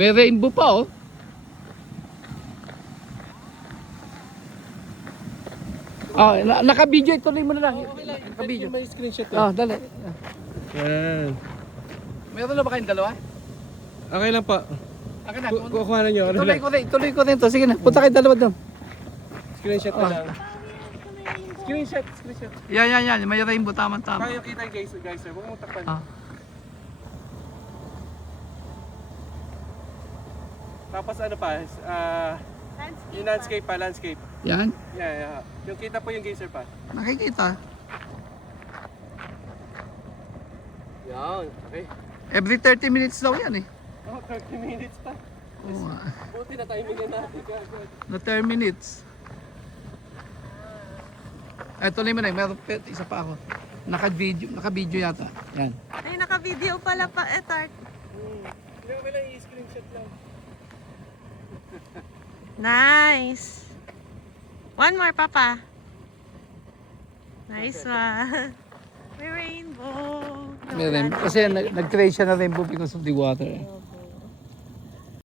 May rainbow pa oh. Naka-video, ituloy mo na lang. Okay lang. Naka-video. May screenshot Dali. Yan. Meron na ba kayong dalawa? Okay lang po. Akin na. Kukuha na nyo. Ituloy ko rin to. Sige na, punta kayo dalawa doon. Screenshot na lang. Screenshot. Yan. May rainbow, tama. Kaya kita guys, sir. Huwag mong takpan. Tapos ano pa? Yung landscape pa, landscape. Yan. Yeah. Yung kita po yung geyser pa. Nakikita. Yan, okay. Every 30 minutes daw yan eh. Oh, 30 minutes pa. Buti na timing natin kagad. Na 10 minutes. Tuloy mo na, meron isa pa ako. Naka-video yata. Yan. Ay, naka-video pala pa, Tart. Hindi kami lang i-screenshot lang. Nice. One more, Papa. Nice one. May rainbow. May rainbow. Kasi nag-create siya na rainbow because of the water.